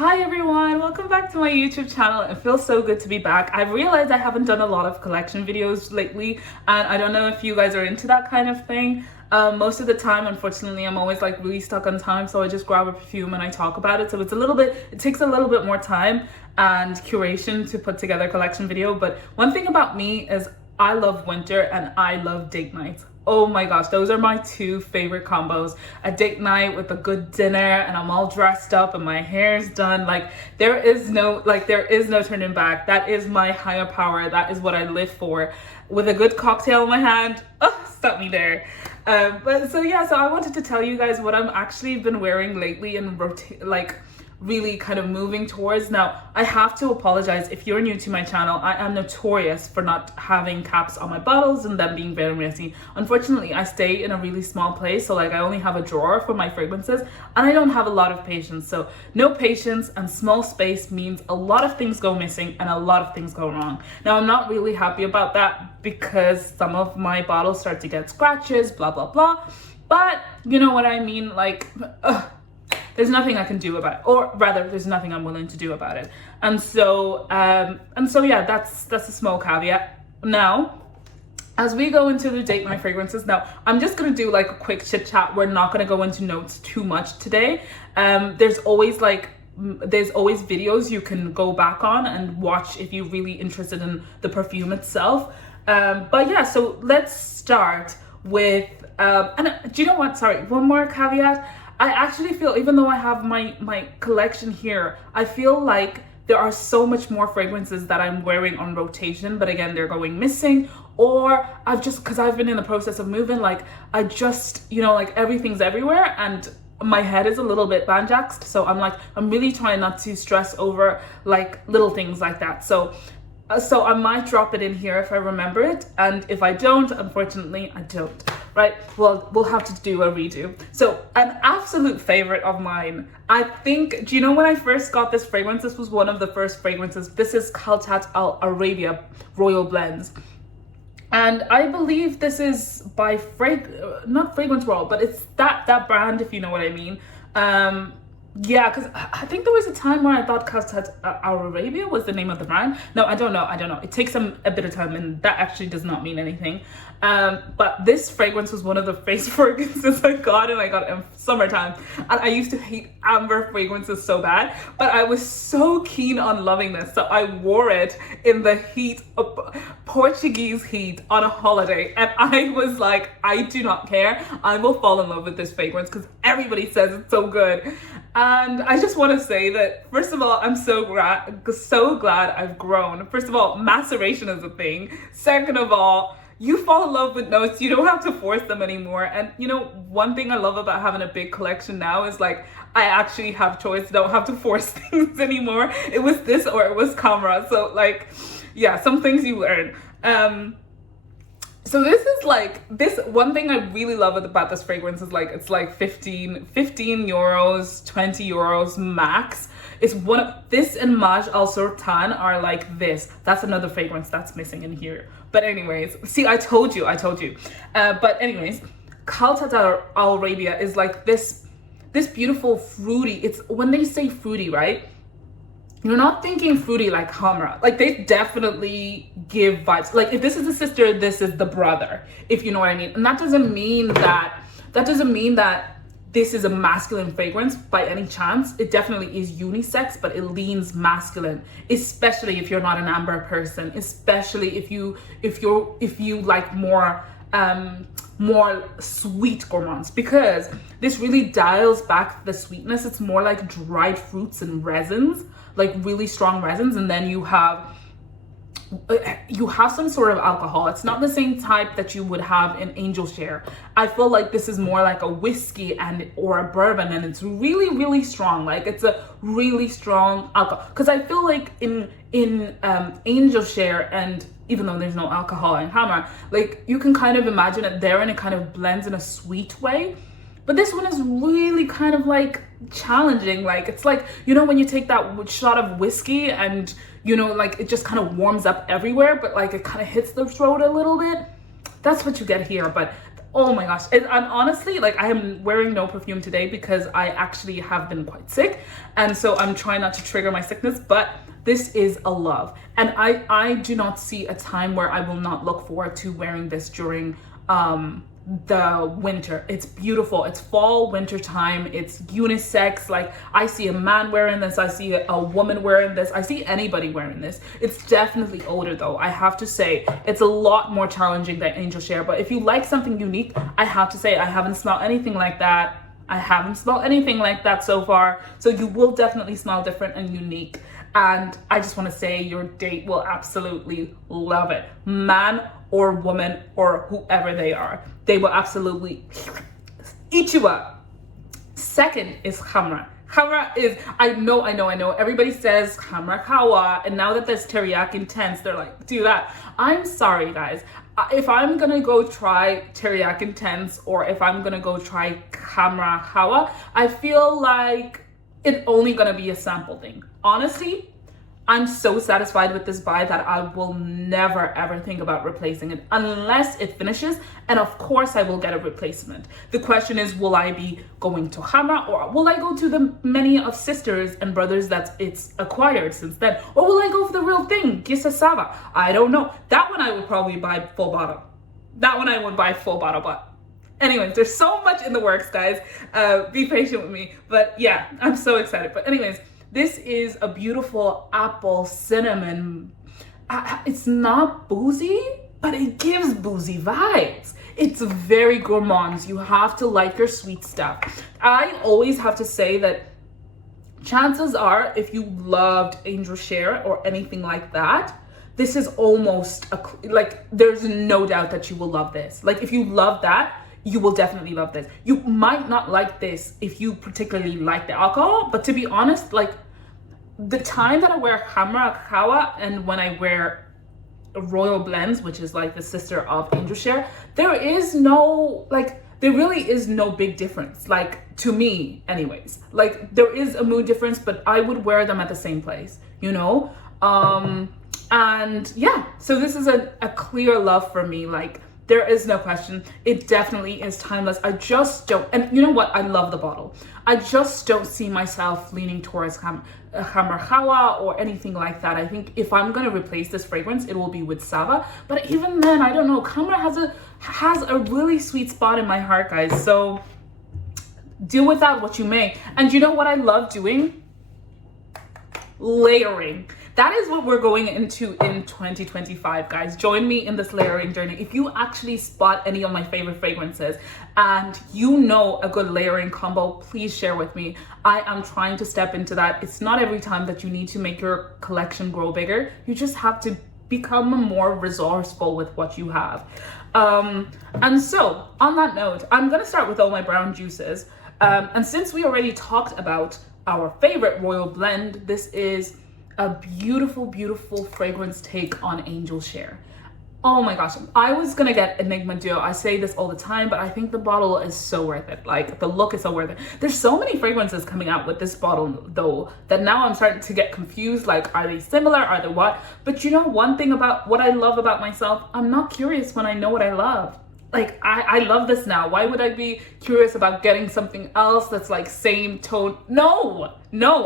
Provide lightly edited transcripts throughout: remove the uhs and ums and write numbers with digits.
Hi everyone, welcome back to my YouTube channel. It feels so good to be back. I've realized I haven't done a lot of collection videos lately, and I don't know if you guys are into that kind of thing. Most of the time, unfortunately, I'm always like really stuck on time, so I just grab a perfume and I talk about it. So it takes a little bit more time and curation to put together a collection video. But one thing about me is I love winter and I love date nights. Oh my gosh, those are my two favorite combos. A date night with a good dinner and I'm all dressed up and my hair's done. Like there is no turning back. That is my higher power. That is what I live for. With a good cocktail in my hand, stop me there. So I wanted to tell you guys what I'm actually been wearing lately and really kind of moving towards. Now, I have to apologize if you're new to my channel. I am notorious for not having caps on my bottles and them being very messy. Unfortunately, I stay in a really small place, so like I only have a drawer for my fragrances and I don't have a lot of patience. So no patience and small space means a lot of things go missing and a lot of things go wrong. Now, I'm not really happy about that because some of my bottles start to get scratches, blah, blah, blah. But you know what I mean? There's nothing I can do about it, or rather there's nothing I'm willing to do about it. And so yeah, that's a small caveat. Now, as we go into the date night fragrances, now I'm just gonna do like a quick chit chat. We're not gonna go into notes too much today. There's always videos you can go back on and watch if you're really interested in the perfume itself. But yeah, so let's start with, and do you know what, sorry, one more caveat. I actually feel, even though I have my collection here, I feel like there are so much more fragrances that I'm wearing on rotation, but again, they're going missing, or because I've been in the process of moving, like I just, like everything's everywhere and my head is a little bit banjaxed. So I'm really trying not to stress over like little things like that. So I might drop it in here if I remember it. And if I don't, unfortunately, I don't. Right, well, we'll have to do a redo. So an absolute favorite of mine, I think, do you know when I first got this fragrance? This was one of the first fragrances. This is Khaltat Arabia Royal Blends. And I believe this is by not Fragrance World, but it's that brand, if you know what I mean. Yeah, because I think there was a time where I thought Khaltat Arabia was the name of the brand. No, I don't know. It takes a bit of time and that actually does not mean anything. But this fragrance was one of the face fragrances I got in summertime. And I used to hate amber fragrances so bad, but I was so keen on loving this. So I wore it in the heat of Portuguese heat on a holiday. And I was like, I do not care. I will fall in love with this fragrance because everybody says it's so good. And I just want to say that, first of all, I'm so glad I've grown. First of all, maceration is a thing. Second of all, you fall in love with notes. You don't have to force them anymore. And one thing I love about having a big collection now is like, I actually have choice. Don't have to force things anymore. It was this or it was Khamrah. So like, yeah, some things you learn. So this is one thing I really love about this fragrance is like, it's like 15 euros, 20 euros max. It's this and Maj Al Sultan are like this. That's another fragrance that's missing in here. But anyways, see, I told you. But anyways, Khaltat Al Arabia is like this beautiful fruity. It's when they say fruity, right? You're not thinking fruity like Khamrah. Like they definitely give vibes. Like if this is the sister, this is the brother, if you know what I mean. And that doesn't mean that this is a masculine fragrance by any chance. It definitely is unisex, but it leans masculine, especially if you're not an amber person, especially if you like more sweet gourmands, because this really dials back the sweetness. It's more like dried fruits and resins, like really strong resins, and then you have some sort of alcohol. It's not the same type that you would have in Angel Share. I feel like this is more like a whiskey or a bourbon, and it's really, really strong. Like it's a really strong alcohol. Because I feel like in Angel Share, and even though there's no alcohol in Khamrah, like you can kind of imagine it there and it kind of blends in a sweet way. But this one is really kind of like challenging. Like it's like, when you take that shot of whiskey and like it just kind of warms up everywhere, but like it kind of hits the throat a little bit. That's what you get here. But Oh my gosh. I'm honestly, like, I am wearing no perfume today because I actually have been quite sick. And so I'm trying not to trigger my sickness, but this is a love. And I do not see a time where I will not look forward to wearing this during the winter. It's beautiful. It's fall, winter time. It's unisex. Like, I see a man wearing this. I see a woman wearing this. I see anybody wearing this. It's definitely older though. I have to say it's a lot more challenging than Angel Share. But if you like something unique, I have to say I haven't smelled anything like that. I haven't smelled anything like that so far. So you will definitely smell different and unique. And I just want to say your date will absolutely love it. Man or woman or whoever they are, they will absolutely eat you up. Second is Khamrah. Khamrah is, I know, everybody says Khamrah Kawa, and now that there's teriyaki intense, they're like, do that. I'm sorry, guys. If I'm gonna go try teriyaki intense, or if I'm gonna go try Khamrah Kawa, I feel like it's only gonna be a sample thing. Honestly, I'm so satisfied with this buy that I will never ever think about replacing it unless it finishes, and of course I will get a replacement. The question is, will I be going to Khamrah, or will I go to the many of sisters and brothers that it's acquired since then, or will I go for the real thing, Gisa Sava? I don't know. That one I would probably buy full bottle. That one I would buy full bottle, but anyways, there's so much in the works, guys. Be patient with me, but yeah, I'm so excited. But anyways, this is a beautiful apple cinnamon. It's not boozy, but it gives boozy vibes. It's very gourmand. You have to like your sweet stuff. I always have to say that chances are, if you loved Angel Share or anything like that, this is almost like, there's no doubt that you will love this. Like, if you love that, you will definitely love this. You might not like this if you particularly like the alcohol, but to be honest, like, the time that I wear Khamrah Kawa and when I wear Royal Blends, which is like the sister of Angel Share, there is no, like, there really is no big difference, like, to me anyways. Like, there is a mood difference, but I would wear them at the same place, you know? And yeah, so this is a clear love for me. Like, there is no question. It definitely is timeless. I just don't, and you know what? I love the bottle. I just don't see myself leaning towards Khamrah Kawa or anything like that. I think if I'm gonna replace this fragrance, it will be with Sava. But even then, I don't know. Khamrah has a really sweet spot in my heart, guys. So do with that what you may. And you know what I love doing? Layering. That is what we're going into in 2025, guys. Join me in this layering journey. If you actually spot any of my favorite fragrances and you know a good layering combo, please share with me. I am trying to step into that. It's not every time that you need to make your collection grow bigger. You just have to become more resourceful with what you have. And so on that note, I'm gonna start with all my brown juices. And since we already talked about our favorite royal blend, this is a beautiful, beautiful fragrance take on Angel Share. Oh my gosh, I was gonna get Enigma Duo. I say this all the time, but I think the bottle is so worth it. Like, the look is so worth it. There's so many fragrances coming out with this bottle though, that now I'm starting to get confused. Like, are they similar? Are they what? But you know, one thing about what I love about myself, I'm not curious when I know what I love. Like, I love this now. Why would I be curious about getting something else that's like same tone? No,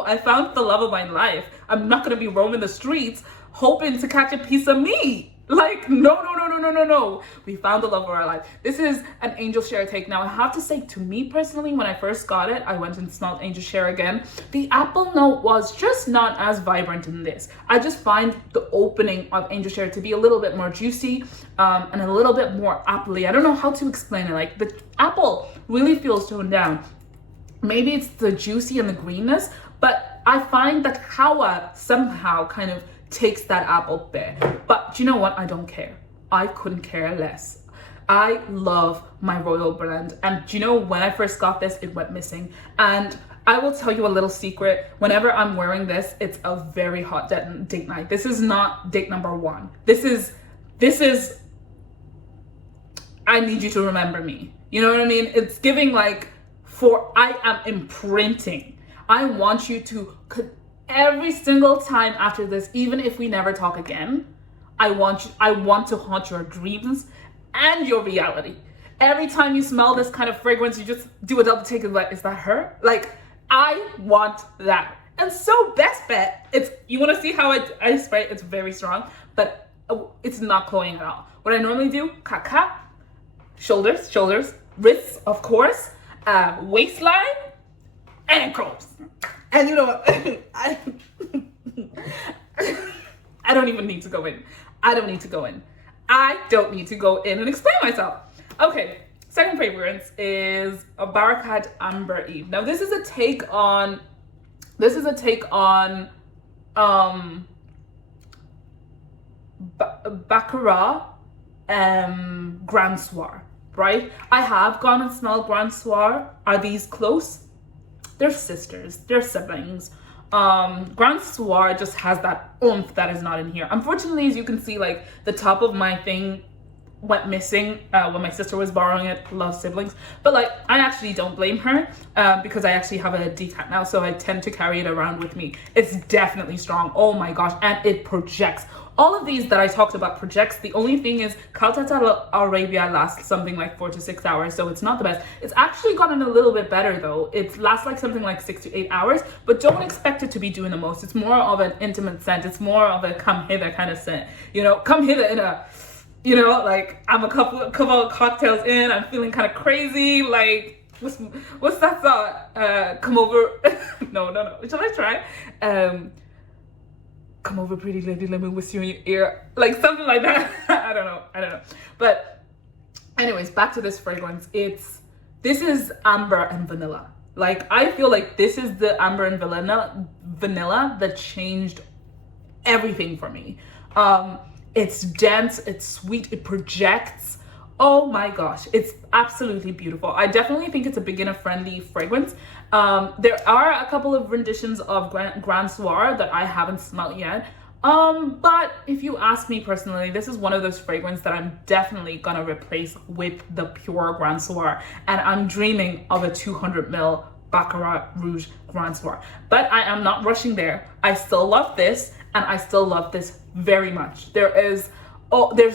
I found the love of my life. I'm not gonna be roaming the streets hoping to catch a piece of me. Like, no. We found the love of our life. This is an Angel Share take. Now, I have to say, to me personally, when I first got it, I went and smelled Angel Share again. The apple note was just not as vibrant in this. I just find the opening of Angel Share to be a little bit more juicy and a little bit more appley. I don't know how to explain it. Like, the apple really feels toned down. Maybe it's the juicy and the greenness, but I find that Kawa somehow kind of takes that apple bit. But you know what? I don't care. I couldn't care less. I love my royal blend. And you know, when I first got this, it went missing. And I will tell you a little secret. Whenever I'm wearing this, it's a very hot date night. This is not date number one. This is, I need you to remember me. You know what I mean? It's giving like, I am imprinting. I want you to, every single time after this, even if we never talk again, I want to haunt your dreams and your reality. Every time you smell this kind of fragrance, you just do a double take and like, is that her? Like, I want that. And so best bet, it's, you want to see how I spray it? It's very strong, but it's not cloying at all. What I normally do, kaka, shoulders, wrists, of course, waistline, and curls. And you know what? I don't even need to go in. I don't need to go in and explain myself. Okay, second fragrance is a Barakkat Ambre Eve. Now this is a take on Baccarat Grand Soir, right? I have gone and smelled Grand Soir. Are these close? They're sisters, they're siblings. Grand Soir just has that oomph that is not in here. Unfortunately, as you can see, like the top of my thing went missing when my sister was borrowing it. Love siblings, but like I actually don't blame her because I actually have a decat now, so I tend to carry it around with me. It's definitely strong. Oh my gosh, and it projects. All of these that I talked about projects. The only thing is Khaltat Arabia lasts something like 4 to 6 hours, so it's not the best. It's actually gotten a little bit better though. It lasts like something like 6 to 8 hours, but don't expect it to be doing the most. It's more of an intimate scent. It's more of a come hither kind of scent. You know, come hither in a, you know, like I'm a couple of cocktails in, I'm feeling kind of crazy, like what's that song? Come over. no. Shall I try? Come over, pretty lady, let me whisper in your ear, like something like that. I don't know. But anyways, back to this fragrance. This is amber and vanilla. Like I feel like this is the amber and vanilla that changed everything for me. It's dense, it's sweet, it projects. Oh my gosh, it's absolutely beautiful. I definitely think it's a beginner friendly fragrance. There are a couple of renditions of Grand Soir that I haven't smelled yet. But if you ask me personally, this is one of those fragrances that I'm definitely gonna replace with the pure Grand Soir. And I'm dreaming of a 200 ml Baccarat Rouge Grand Soir. But I am not rushing there. I still love this, and I still love this very much. There's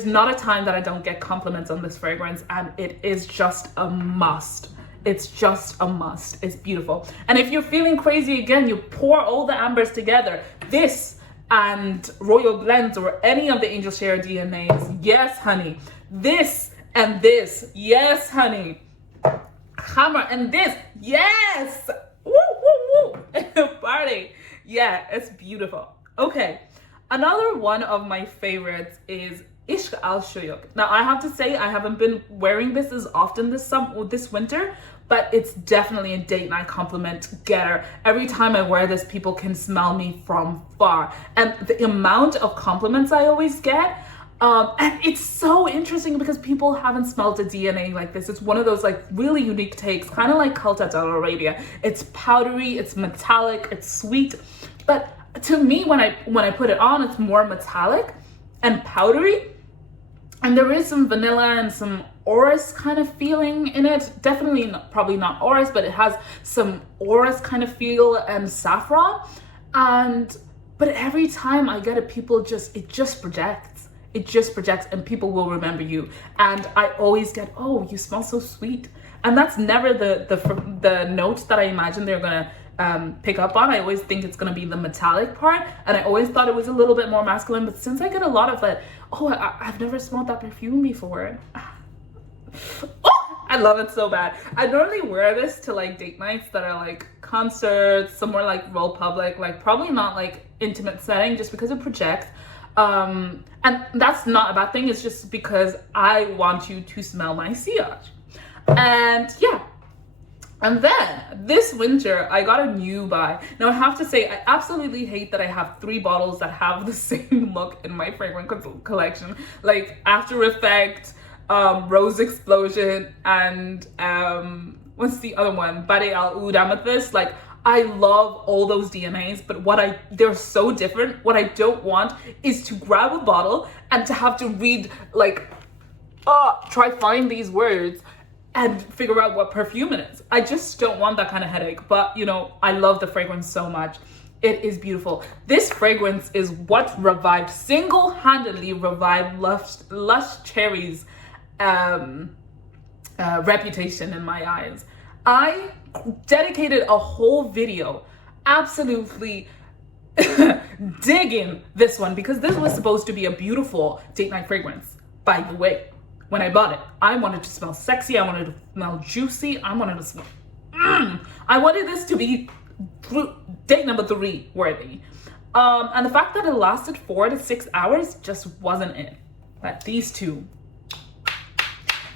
not a time that I don't get compliments on this fragrance, and it is just a must. It's just a must. It's beautiful. And if you're feeling crazy again, you pour all the ambers together. This and Royal Blends or any of the Angel Share DMAs. Yes, honey. This and this. Yes, honey. Khamrah and this. Yes. Woo, woo, woo. Party. Yeah, it's beautiful. Okay. Another one of my favorites is Ishq al Shuyukh. Now I have to say I haven't been wearing this as often this winter, but it's definitely a date night compliment getter. Every time I wear this, people can smell me from far. And the amount of compliments I always get, and it's so interesting because people haven't smelled a DNA like this. It's one of those like really unique takes, kind of like Khaltat Arabia. It's powdery, it's metallic, it's sweet, but to me, when I put it on, it's more metallic and powdery, and there is some vanilla and some orris kind of feeling in it. Definitely probably not orris, but it has some orris kind of feel and saffron. But every time I get it, it just projects. It just projects, and people will remember you. And I always get, oh, you smell so sweet, and that's never the note that I imagine they're gonna pick up on. I always think it's gonna be the metallic part, and I always thought it was a little bit more masculine, but since I get a lot of that, I've never smelled that perfume before. Oh, I love it so bad. I normally wear this to like date nights that are like concerts, somewhere like real public, like probably not like intimate setting, just because it projects. And that's not a bad thing, it's just because I want you to smell my sillage. And yeah. And then this winter, I got a new buy. Now I have to say, I absolutely hate that I have 3 bottles that have the same look in my fragrance collection. Like After Effect, Rose Explosion, and what's the other one? Bade Al Oud Amethyst. Like I love all those DMAs, but they're so different. What I don't want is to grab a bottle and to have to read like, try find these words and figure out what perfume it is. I just don't want that kind of headache. But you know, I love the fragrance so much. It is beautiful. This fragrance is what single-handedly revived Lush Cherry's reputation in my eyes. I dedicated a whole video absolutely digging this one because this was supposed to be a beautiful date night fragrance. By the way, when I bought it, I wanted to smell sexy, I wanted to smell juicy, I wanted to smell I wanted this to be date number 3 worthy. And the fact that it lasted 4 to 6 hours just wasn't it. But these two,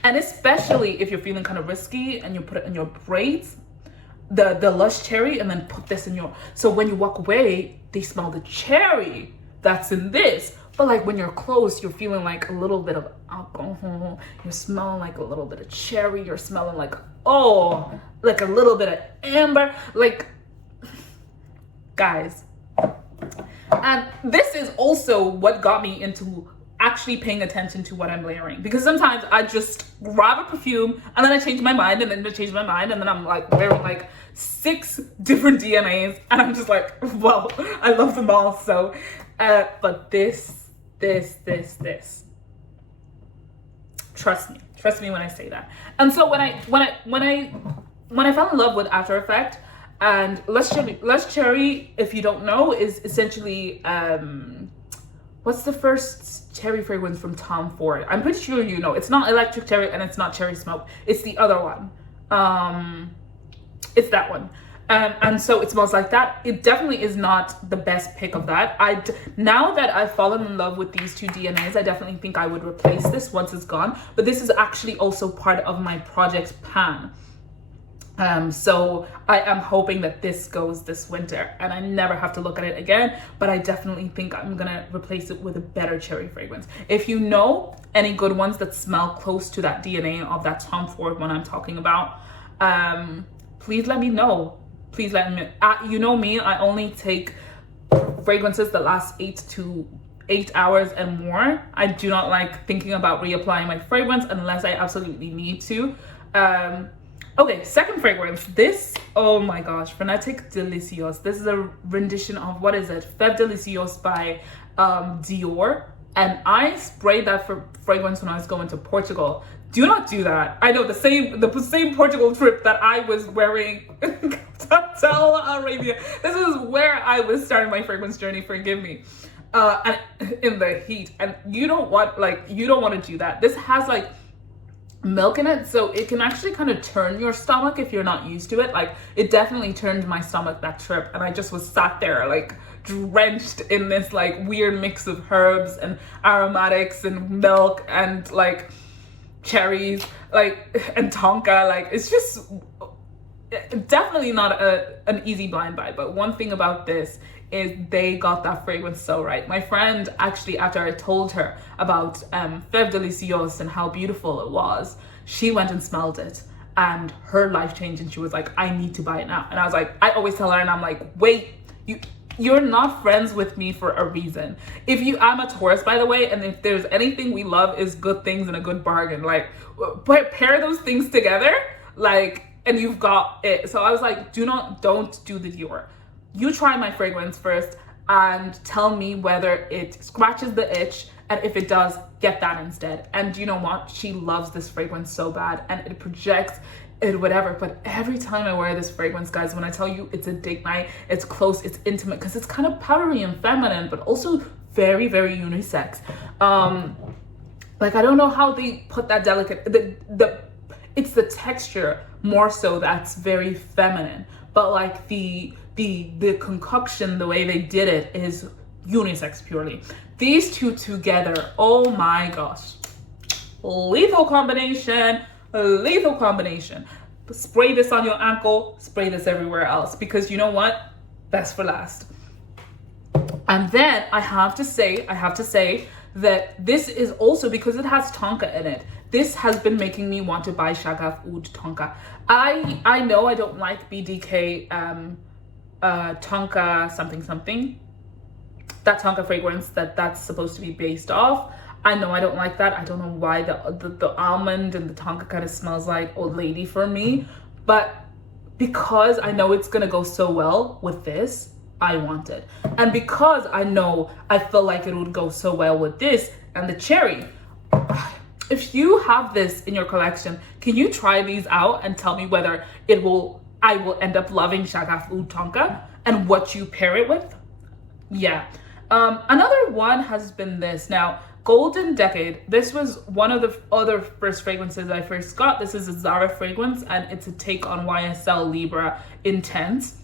and especially if you're feeling kind of risky and you put it in your braids, the Lush cherry, and then put this in your, so when you walk away, they smell the cherry that's in this. But like when you're close, you're feeling like a little bit of alcohol, you're smelling like a little bit of cherry, you're smelling like, oh, like a little bit of amber, like, guys. And this is also what got me into actually paying attention to what I'm layering, because sometimes I just grab a perfume and then I change my mind, and then I change my mind, and then I'm like wearing like 6 different DMAs, and I'm just like, well, I love them all. So but this, trust me when I say that. And so when I fell in love with After Effect, and Lush Cherry, if you don't know, is essentially what's the first cherry fragrance from Tom Ford? I'm pretty sure you know. It's not Electric Cherry and it's not Cherry Smoke. It's the other one. It's that one. And so it smells like that. It definitely is not the best pick of that. Now that I've fallen in love with these two DNAs, I definitely think I would replace this once it's gone. But this is actually also part of my project pan. So I am hoping that this goes this winter and I never have to look at it again, but I definitely think I'm gonna replace it with a better cherry fragrance. If you know any good ones that smell close to that DNA of that Tom Ford one I'm talking about, please let me know. Please let me, you know me, I only take fragrances that last 8 hours and more. I do not like thinking about reapplying my fragrance unless I absolutely need to. Okay, second fragrance. This, oh my gosh, Frenetic Deliceuse. This is a rendition of, what is it? Fève Deliceuse by Dior. And I sprayed that fragrance when I was going to Portugal. Do not do that. I know the same Portugal trip that I was wearing Hotel Arabia. This is where I was starting my fragrance journey, forgive me. And in the heat. And you don't want to do that. This has like milk in it, so it can actually kind of turn your stomach if you're not used to it. Like, it definitely turned my stomach that trip, and I just was sat there like drenched in this like weird mix of herbs and aromatics and milk and like cherries, like, and tonka. Like, it's just definitely not an easy blind buy. But one thing about this is they got that fragrance so right. My friend, actually, after I told her about Fève Deliceuse and how beautiful it was, she went and smelled it and her life changed, and she was like, I need to buy it now. And I was like, I always tell her, and I'm like, wait, you're not friends with me for a reason. I'm a Taurus, by the way, and if there's anything we love is good things and a good bargain. Like, pair those things together, like, and you've got it. So I was like, don't do the Dior. You try my fragrance first and tell me whether it scratches the itch, and if it does, get that instead. And you know what? She loves this fragrance so bad, and it projects it, whatever. But every time I wear this fragrance, guys, when I tell you it's a date night, it's close, it's intimate, because it's kind of powdery and feminine, but also very, very unisex. Like, I don't know how they put that delicate, it's the texture more so that's very feminine, but like the concoction, the way they did it is unisex purely. These two together, oh my gosh, lethal combination. Spray this on your ankle, spray this everywhere else, because you know what, best for last. And then I have to say that this is also, because it has tonka in it, this has been making me want to buy Shagaf Oud tonka. I know I don't like BDK tonka something, that tonka fragrance that's supposed to be based off. I know I don't like that. I don't know why the almond and the tonka kind of smells like old lady for me, but because I know it's gonna go so well with this, I want it. And because I know I feel like it would go so well with this and the cherry, if you have this in your collection, can you try these out and tell me whether I will end up loving Shagaf Oud Tonka and what you pair it with? Yeah. Another one has been this. Now, Golden Decade. This was one of the other first fragrances I first got. This is a Zara fragrance, and it's a take on YSL Libra Intense.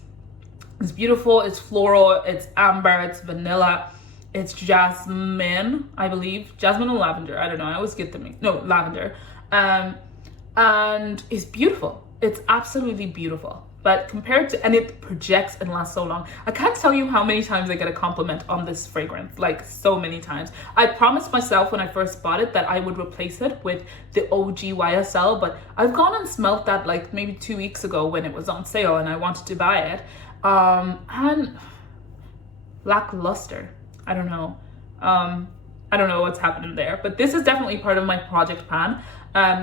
It's beautiful, it's floral, it's amber, it's vanilla, it's jasmine, I believe. Jasmine or lavender, I don't know. I always get them. No, lavender. And it's beautiful. It's absolutely beautiful. But compared to, and it projects and lasts so long. I can't tell you how many times I get a compliment on this fragrance, like so many times. I promised myself when I first bought it that I would replace it with the OG YSL, but I've gone and smelt that like maybe 2 weeks ago when it was on sale and I wanted to buy it. And lackluster. I don't know. I don't know what's happening there, but this is definitely part of my project plan.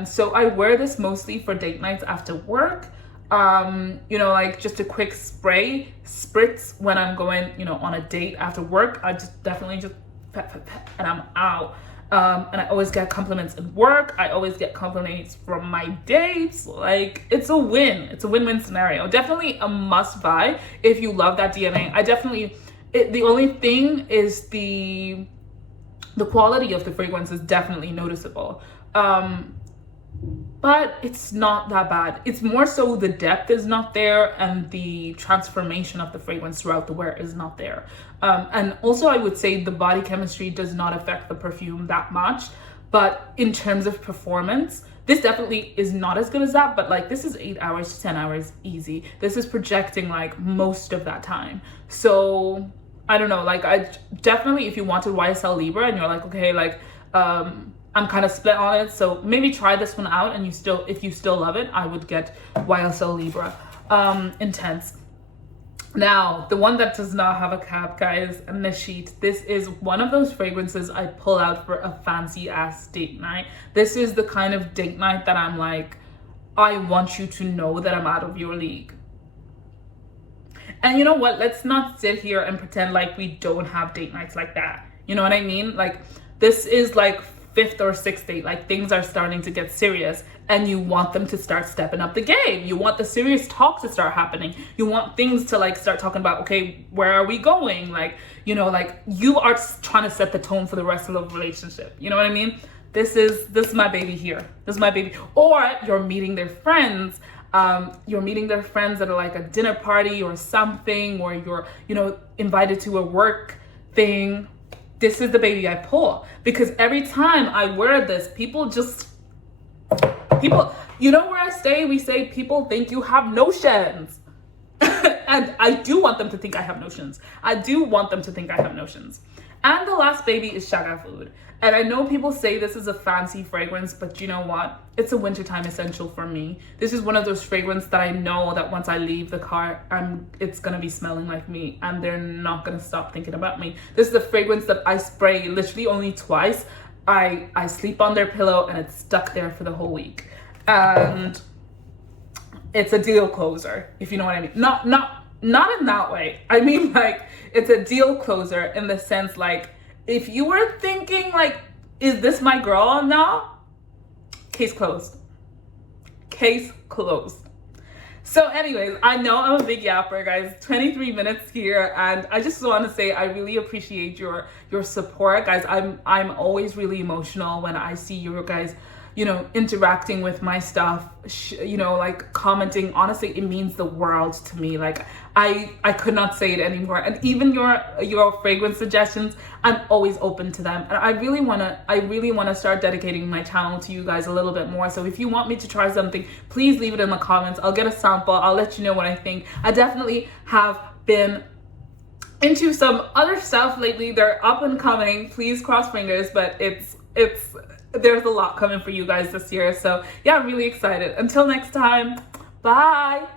So I wear this mostly for date nights after work. You know, like just a quick spritz when I'm going, you know, on a date after work. I just definitely just and I'm out. And I always get compliments at work. I always get compliments from my dates. Like, it's a win. It's a win-win scenario. Definitely a must buy if you love that DNA. The only thing is the quality of the fragrance is definitely noticeable. But it's not that bad. It's more so the depth is not there and the transformation of the fragrance throughout the wear is not there. And also I would say the body chemistry does not affect the perfume that much. But in terms of performance, this definitely is not as good as that. But like, this is 8 hours to 10 hours easy. This is projecting like most of that time. So I don't know, like I definitely, if you wanted YSL Libra and you're like, okay, like, I'm kind of split on it, so maybe try this one out, and if you still love it, I would get YSL Libra Intense. Now, the one that does not have a cap, guys, Nasheet. This is one of those fragrances I pull out for a fancy ass date night. This is the kind of date night that I'm like, I want you to know that I'm out of your league. And you know what? Let's not sit here and pretend like we don't have date nights like that. You know what I mean? Like, this is like 5th or 6th date, like things are starting to get serious and you want them to start stepping up the game. You want the serious talk to start happening. You want things to like start talking about, okay, where are we going? Like, you know, like you are trying to set the tone for the rest of the relationship. You know what I mean? This is my baby here. This is my baby. Or you're meeting their friends. You're meeting their friends at like a dinner party or something, or you're, you know, invited to a work thing. This is the baby I pull, because every time I wear this, people, you know where I stay, we say people think you have notions. And I do want them to think I have notions. I do want them to think I have notions. And the last baby is Shagaf Oud. And I know people say this is a fancy fragrance, but you know what? It's a wintertime essential for me. This is one of those fragrances that I know that once I leave the car, it's gonna be smelling like me and they're not gonna stop thinking about me. This is a fragrance that I spray literally only twice. I sleep on their pillow and it's stuck there for the whole week. And it's a deal closer, if you know what I mean. Not in that way. I mean, like, it's a deal closer in the sense, like, if you were thinking like, is this my girl? No. Case closed. Case closed. So anyways, I know I'm a big yapper, guys. 23 minutes here, and I just want to say I really appreciate your support, guys. I'm always really emotional when I see you guys, you know, interacting with my stuff, you know, like commenting. Honestly, it means the world to me. Like, I could not say it anymore. And even your fragrance suggestions, I'm always open to them. And I really wanna start dedicating my channel to you guys a little bit more. So if you want me to try something, please leave it in the comments. I'll get a sample. I'll let you know what I think. I definitely have been into some other stuff lately. They're up and coming. Please cross fingers, but there's a lot coming for you guys this year. So yeah, I'm really excited. Until next time, bye.